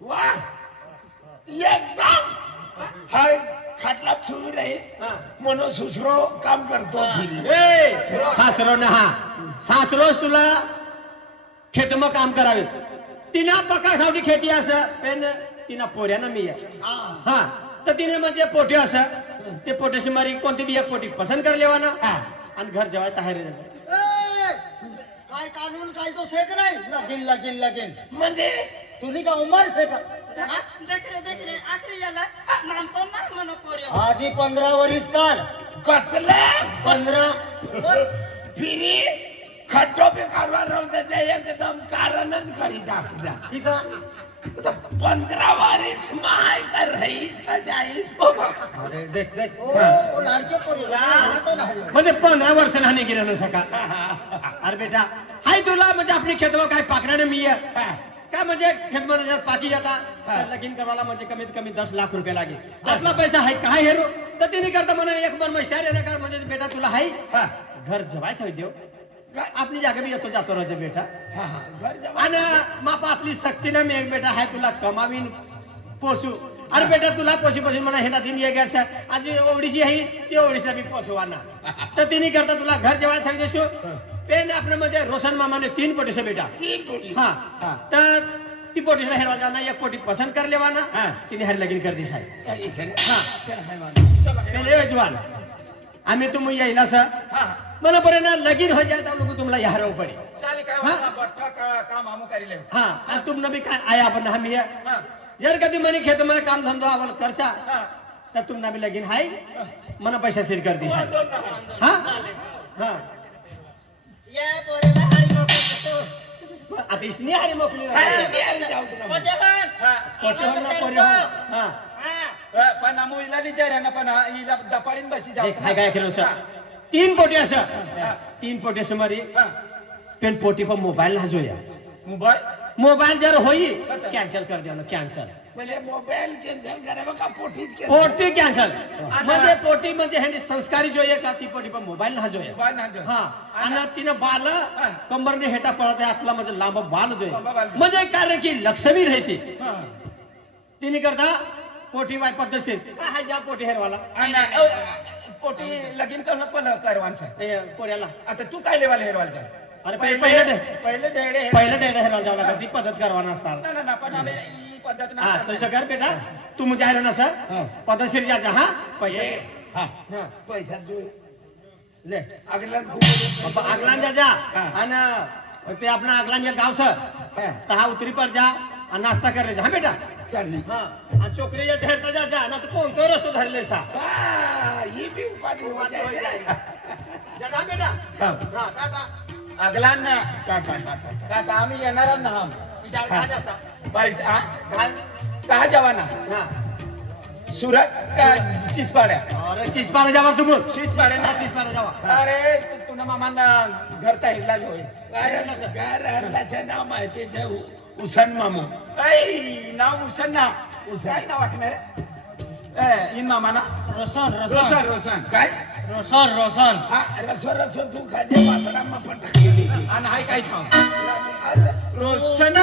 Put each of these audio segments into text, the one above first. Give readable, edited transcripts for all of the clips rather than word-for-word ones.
वा एकदम हाय खाटला सुरू राहील म्हणून सुसरो काम करतो सासरो ना हा सासरोच तुला खेतम काम करावे तिना पका सावडी खेती असं पण तिना पोऱ्यानं मी हा तर तिने म्हणजे पोटी असं ते पोटीशी मारी कोणती बी एक पोटी पसंत कर लेवा ना आणि घर जेवाय तयारी काय कानून काय तो सेक नाही लगीन लगीन लगीन म्हणजे तुझी का उमर से का देख रे आखरी याला नाम तो ना मनो पोरियो आजी 15 वर्ष काल कतले 15 फिरी खड्डो पे कारवा रवते एकदम कारणच करी टाकता ठीक 15 वर्ष माय कर रहीस का जाईस अरे देख देख ओ लड़के पोरीला तो नाही म्हणजे 15 वर्ष नाही गेलं ना सका अरे बेटा हाय तुला म्हणजे आपली खेतवा काय पाकण्याने मी काय म्हणजे खेतमध्ये जर पाकी जाता तर लगीन करायला म्हणजे कमीत कमी 10 लाख रुपये लागेल आपला पैसा आहे काय हेरो तर तिने करता म्हणा एक मन शहर येणार का म्हणजे बेटा तुला हाय घर जवाय ठेव देव आपली जागा भी येतो जातो राहते बेटा आणि मापा आपली सक्तीने मी एक बेटा हाय तुला कमावीन पोसू अरे बेटा तुला पोशी पोशी म्हणा हे ना दिन ये गॅस आज ओवडीशी आहे ती ओवडीशीला बी पोसवाना तर तिने करता तुला घर जेवाय ठेव देशो पेन आपल्या मध्ये रोशन मामाने 3 पोटी से बेटा 3 पोटी हा तर ती पोटीला हेरवा जाना एक पोटी पसंद कर लेवाना तिने हर लगीन कर दी साहेब पहले जवान आम्ही तुम यायला सर मला बरं ना लगीन हो जाए लोग तुम्हाला यारो पडे चाली काय होता बट्टा काम हम करी ले हा आणि तुम नबी काय आया आपण हम ये जर कधी मनी खेत में काम धंधो आवल करसा तर तुम नबी लगीन हाय मना पैसा फिर कर दी हा हा ये पोरीला हाडी नको आता इसने हारी मोकली हा पण आमू इला विचार ना पण इला दपाडीन बसी जाऊ काय काय केलं सर 3 पोटी असं 3 पोटी समरी पेन पोटी पर मोबाईल ना जोया मोबाईल जर होई कॅन्सल कर द्या कॅन्सल म्हणजे मोबाईल कॅन्सल करावं का पोटीच cancel? पोटी कॅन्सल म्हणजे पोटी म्हणजे हे संस्कारी जोये का ती पोटी पर मोबाईल ना जोया हा आणि तिनं बाल कंबरने हेटा पडत आहे आपला म्हणजे लांब बाल जोया म्हणजे कार्य की लक्ष्मी राहते तिने करता पोटी वाय पद्धतशीर काय हाय जा पोटी हेरवाला पोटी लगीन करणं करवान पोऱ्याला आता तू काय लेवाल हेरवाल अरे पहिले डेडे डेडा हेरवाला जावं लागत ती पद्धत करवाना असतात ना ना पण आम्ही ही पद्धत हा ना तसं कर बेटा तू मुझे आलो ना सर पद्धतशीर जायचा हा पैसे हा पैसा तू ले अगला खूप अगलान जा आणि ते आपला अगलान गाव सर तहा उतरी पर जा आणि नाश्ता कर ले जा हा बेटा चालली हा आणि चोकरी ठेरता जा ना तर कोणतो रस्तो धरले सा ही बी उपाधी हो जाए जा बेटा हा टाटा अगलान ना टाटा काका आम्ही येणार ना हम विशाल का जासा पैसा घाल कहा जवाना हा सुरत का चिसपाड्या अरे चिसपाला जावा तुम चिसपाड्या ना चिसपाला जावा अरे तुला मामांना घर तर इलाज होईल घर हरल्याचं नाव माहिती आहे उसन मामू ऐ नाव उसन ना काय नाव वाटणार इन मामाना रोशन रोशन रोशन काय रोशन हा रसो तू खाजे पात्रामा पटकली आणि हाय काय ठाव रोशन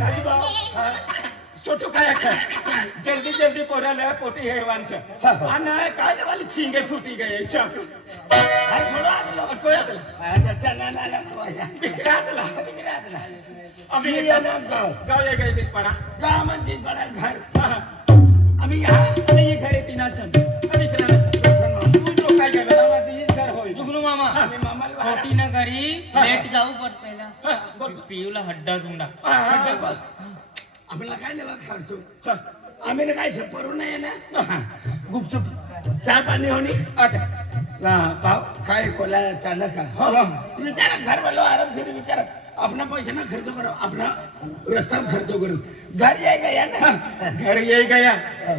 राजूभाऊ छोटू काय जल्दी जल्दी पोराला पोटी हेरवानस आणि काय वाली शिंगे फुटी गए शक हाय थोडं आदलो कोई आदला आता चना नाला कोया बिसरा आदला बिगरातला अभी ये ये नाम गाव गाव ये गए इस पड़ा गाव म्हणजे बडा घर हाँ, आम्ही या आणि ये घरे तीना सन अभी सना सन तू लोग काय केलं माझी इस घर होय जुगनू मामा आम्ही मामाला बाहेर- पोटी न घरी लेट जाऊ पड पहिला हाँ, बोल. पियूला हड्डा धुंडा हाँ, आपल्याला काय लेवा खर्चो आम्ही ना काय परू नये ना गुपचूप चहा पाणी होणी आता भाव काय कोला चाललं का हो विचारा घर वालो आराम से विचारा अपना पैसा ना खर्च करो अपना रस्ता में खर्च करो घर ये गया ना घर ये गया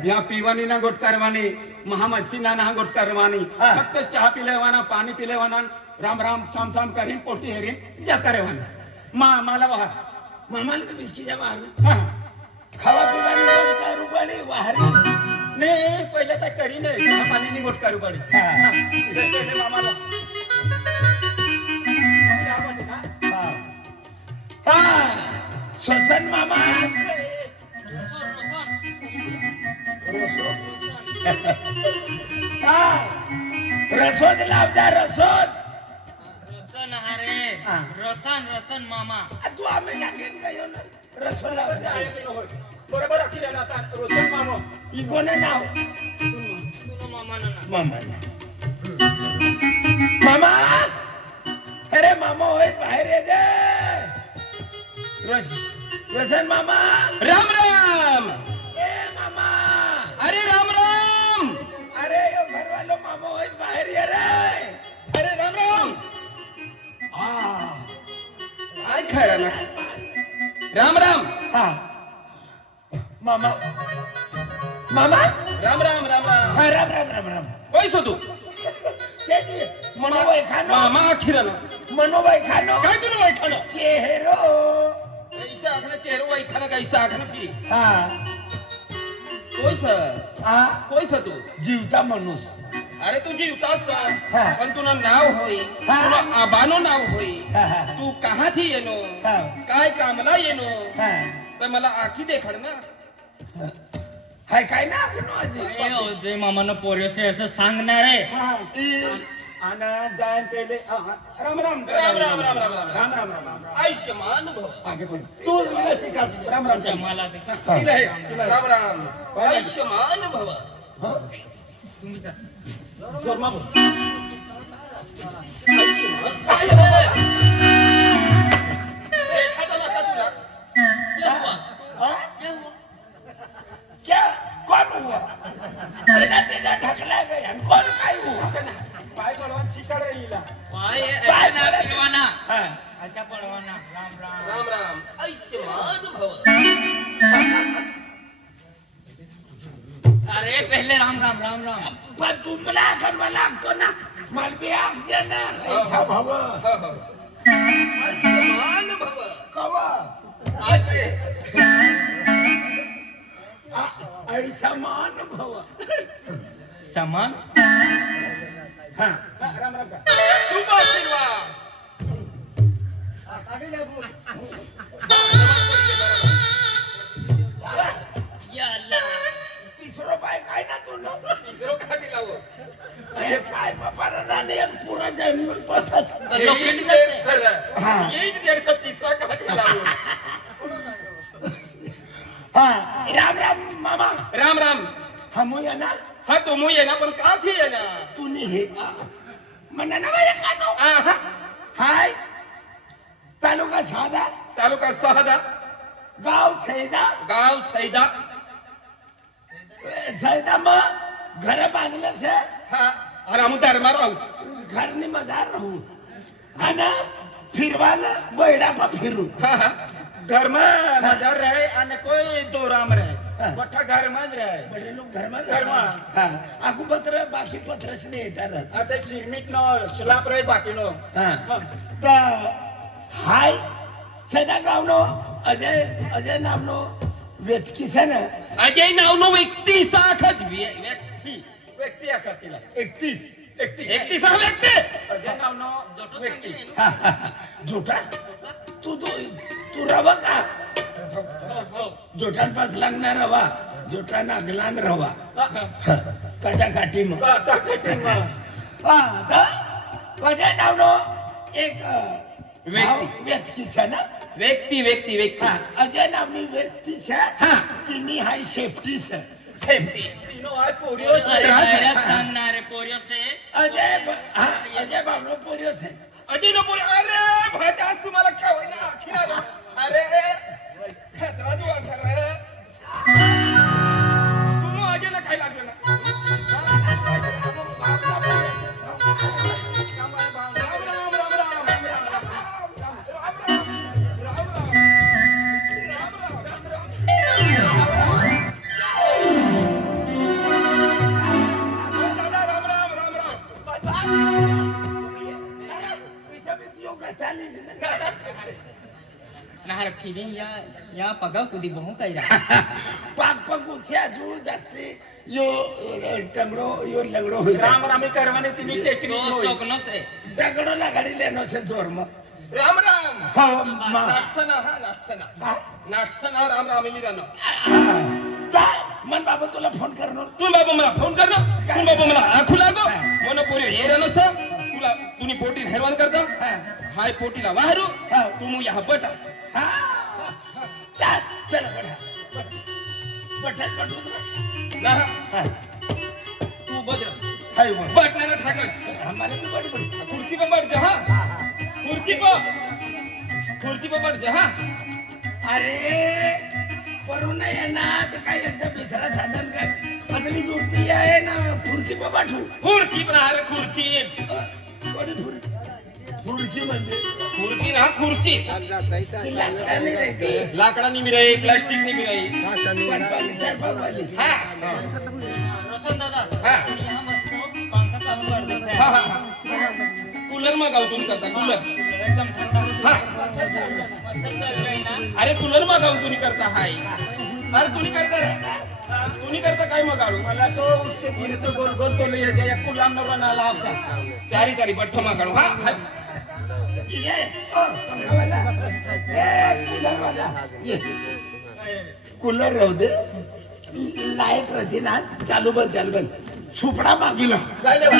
यहाँ पीवानी ना गोट करवानी महामच्छी ना गोट करवानी हाँ. फक्त चहा पिलेवाना पाणी पिलेवाना राम राम छाम छाम करीन पोटी हेरीन जाता रेवाना मला बाहर मामाला तर बिस्की जा बाहेर हाँ. खावा पिवानी गोड करू पडी वाहरी नाही पहिले तर करी नाही चहा पाणी नि गोट करू पडी हा. मामाला हा श्वसन मामा हा रसोद लावजा रसोद रसन अरे हा. रसन मामा तू आम्ही टाकेन गयो ना रसोद लावजा बरोबर अखिल आता रोशन मामा ही कोण नाव जुगनू मामा ना मामा मामा अरे मामा होय बाहेर ये जे रोशन मामा राम राम ए मामा अरे राम राम अरे यो घर वालो मामा होय बाहेर ये रे अरे राम राम हा काय खरं ना राम राम हा मामा मामा राम राम राम राम हा राम राम राम राम कोई सो तू तेच मनोबाई खानो मामा खिराना मनोबाई खानो काय तुला वाईट खाणं चेहरो कैसा आखना चेहरा वाईट खाणं कैसा आखना की हा कोई सर हा कोई सा तू जीवता मनुस अरे तुझी युताच हा. पण तुला नाव होई हा. तुला आबानो नाव होई हा हा तू कहा थी येनो हा काय कामला येनो हा तर मला आखी देखाड ना हाय काय ना आपलं आजी जय मामानं पोरेसे असं सांगणार आहे आना जायन पहिले राम राम राम राम राम राम राम राम राम आयुष्यमान भव आगे बोल तू इला शिका राम राम अच्छा, मला ते तिला हे तिला राम राम आयुष्यमान भव हो? तुम्ही का जोरमा बोल आयुष्यमान काय रे? एखादा नका तुला क्या हुआ? हा? क्या हुआ? क्या कौन हुआ तेना ढकला गया कौन काय हुआ पाय पडवा शिकाड रे हिला पाय पाय ऐका ना पिलवाना हा अशा पळवाना राम राम राम राम आयुष्यमान भव अरे पहले राम राम राम राम पण तुम्हाला करवा लागतो ना मला बी आख दे ना ऐसा भाव आयुष्यमान भव कवा आते ऐसा मान भव समान हा राम राम का शुभ आशीर्वाद या अल्लाह तिसरो पाय काय ना तू ना तिसरो खाती लावो हे काय पपारा ना एक पुरा जमीन पसस लोकेट करते हा. यही 130 खाती लावो हा राम राम मामा राम राम हम या ना हा तुम ये ना पण का थी ये ना तूने हे म्हणा ना बाया कानो आहा हाय तालुका साधा तालुका सहादा गाव सैदा गाव सैदा सैदा मग घर बांधलं से हा आणि आम्ही दरबार राहू घर नि मजार राहू आणि फिरवाला बैडा पा फिरू हा हा घर में नजर रहे અને કોઈ દોરામ રહે હા. બઠા ઘર માં જ રહે बडे लोक घर मध्ये घरमा. हा आखू पत्र बाकी पत्र ने येतात આ તે સિમેન્ટ નો સ્લાબ રહે બાકીનો हा तर हाय सैदा गावनो अजय अजय नामनो व्यक्ती છે ને अजय नावनो व्यक्ती साखच व्यक्ती વ્યક્તિ આ કરતીલા 31 એકતીસ व्यक्ती सहा व्यक्ती અજય નામનો વ્યક્તિ झोटा तू रवा का जोठान पास लागणार रवा जोठा नागलान रवा काटाकाटी मग माझ्या नावनो एक व्यक्ती છે ને व्यक्ती હા અજય નામની વ્યક્તિ છે હા તેની હાઈ સેફટી છે सेफ्टी નો આ પોરિયો છે અજય બાબનો પોર્યો છે અજય નો પોરિયો અરે ભાઈ तुम्हाला खावायला आखिरा अरे खतरा जो अरे तुम अजयला काय लागलं ना નાર ફીરિંગ યા પગાવ કુદી બહુ કઈરા પાક પગ ઉછ્યા જુ જાસ્તી યો ટંગડો યો લંગડો હોય राम रामी करवाने तिनी टेकनी होय ચોકનો છે ટંગડો લગાડી લેનો છે જોરમાં राम राम હા માં नाटसना हा नाटसना नाटसना राम राम मिरानो मन बाबा तुला फोन करणार तू बाबा मला फोन कर ना तू बाबा मला आखू लागो मोनो पोरी हेरानो स तुला तुनी पोटी हेरवान करता हाय पोटीला वाहरू तू यहाँ बटा हा चल बढा बठा ना तू बदर हाय बोल बटनाला ठाकल आम्हाला भी बड़ी बड़ी खुर्ची पर बैठ जा हा खुर्ची पर बैठ जा हा अरे करू नये ना तर काय एकदा बिसरा साधन काय पतली जुळती आहे ना खुर्ची पर पाठवू खुर्ची पर अरे खुर्ची कोणी खुर्ची म्हणजे खुर्ची ना खुर्ची ती लाकडाने राहते लाकडानी मिराई प्लास्टिक नी मिराई चार पाववाली हा રોશન દાદા हा यहाँ मस्त पंखा चालू कर देते हा हैं हा कूलर मागाव तुम्ही करता कूलर एकदम ठंडा हो हा मच्छर चल रहा है ना अरे कूलर मागाव तुम्ही करता हाय अरे तुम्ही करता रे तुम्ही करता काय मगाळू मला तो उससे फिर तो गोल गोल तो ले जाया कुलाम न रनाला आपसा चारी चारी बट्ठो मगाळू हा ये ओ पंखावाला ए कूलरवाला ये कूलर राहू दे लाईट राहते ना चालू बंद सुपडा मागिला काय लेवा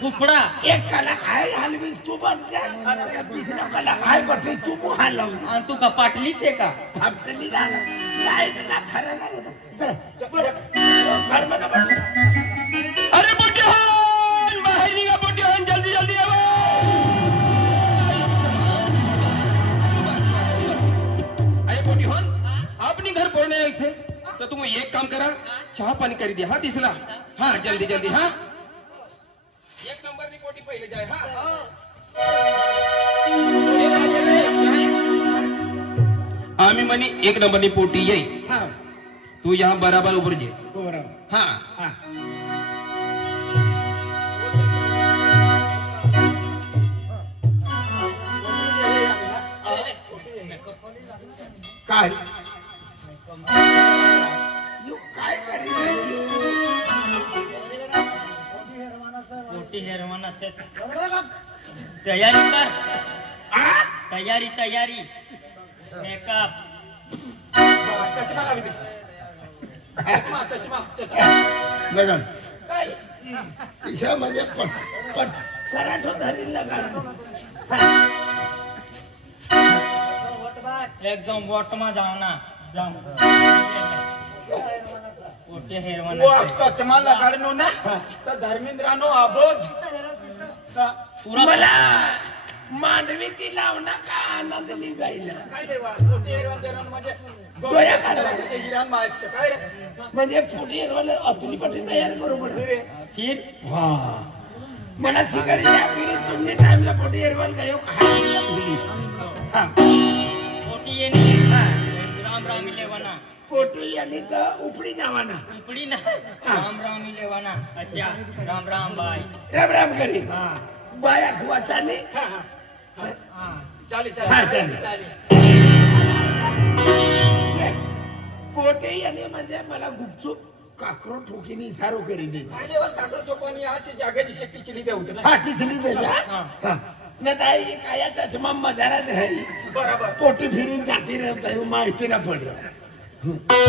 फुफड़ा एक कला काय हलवी तू बटते आणि दुसरा कला काय बटते तू मुहा लावून तू का पाटली से का आपली राहणार लाईट ना खरं ना घर मध्ये बट अरे पोटीहन बाहेर निघा पोटीहन जल्दी जल्दी आवा अरे पोटीहन आपनी घर पहुंचने आए थे तो तुम एक काम करा चहा पाणी करी दिया हा दिसला हा जल्दी जल्दी हा एक नंबर नी पोटी पहिले जाय हा आम्ही म्हणी एक नंबरनी पोटी येई हा तू यहाँ बराबर उभर जे बरोबर हा हा काय यू काय करी मोठी हेरवाना से तैयारी कर तैयारी मेकअप चष्मा लावी दे चष्मा लगन ईशामध्ये पट कराठो धरी लगा एकदम वोट में जाओ ना जाओ मोठी हेरवाना वो से चष्मा लगाडनो ना तर धर्मेंद्रानो आबोज पूरा मला मांडवी ती लावणा का आनंद लिगायला काय देवा पोटी हेरवान जरण म्हणजे गोया काढवायचं. जसे हिरान मायक काय रे म्हणजे फुटी वाले अतली पटी तयार करू पडते फिर हा मला शिकारी द्या फिरी तुम्ही टाइमला पोटी एरवाल गयो हा मोटी ये नहीं हा. राम लेवाना पोटी आणि तर उपडी जावाना उपड़ी ना राम लेवाना अच्छा राम भाई राम राम करी हाँ बाया खुआ चाले हाँ चाली हा चाली चाले पोटी आणि म्हणजे मला गुपचूप काकरो ठोकीने इशारो करी दे काय देवा कागद चोपानी अशी जागेची शक्ती चिली दे होत ना हा तिथली दे जा हाँ हा न ताई कायाचा चमा मजाराच आहे बरोबर पोटी फिरून जाती रे माहिती ना पडलं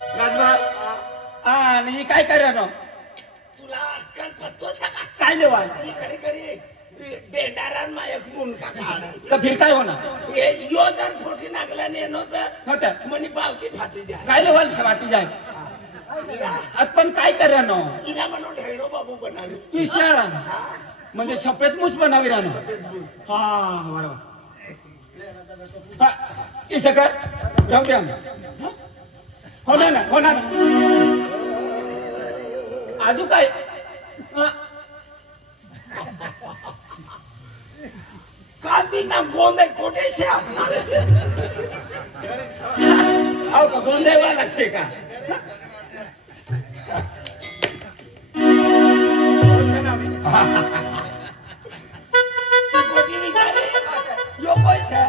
राजभा आणि काय करा तुला अक्कल पत्तो सका काय लेवा इकडे कडे डेंडारान मायक मुंडका काढा तर फिर काय होणार ये यो जर फोटी नागला नेनो तर होतं मनी पावती फाटी जाय काय लेवा वाटी जाय पण काय करा नो तिला म्हणून ढेडो बाबू बनावी विशाळ म्हणजे सफेद मूस बनावी राहणं सफेद बुल. हा बरोबर इसं कर राहू द्या होणार ना होणार अजून काय कांदी ना गोंदे कोठे शे आपला अहो का गोंधळवाला छे का कोठी विचारे यो कोण शे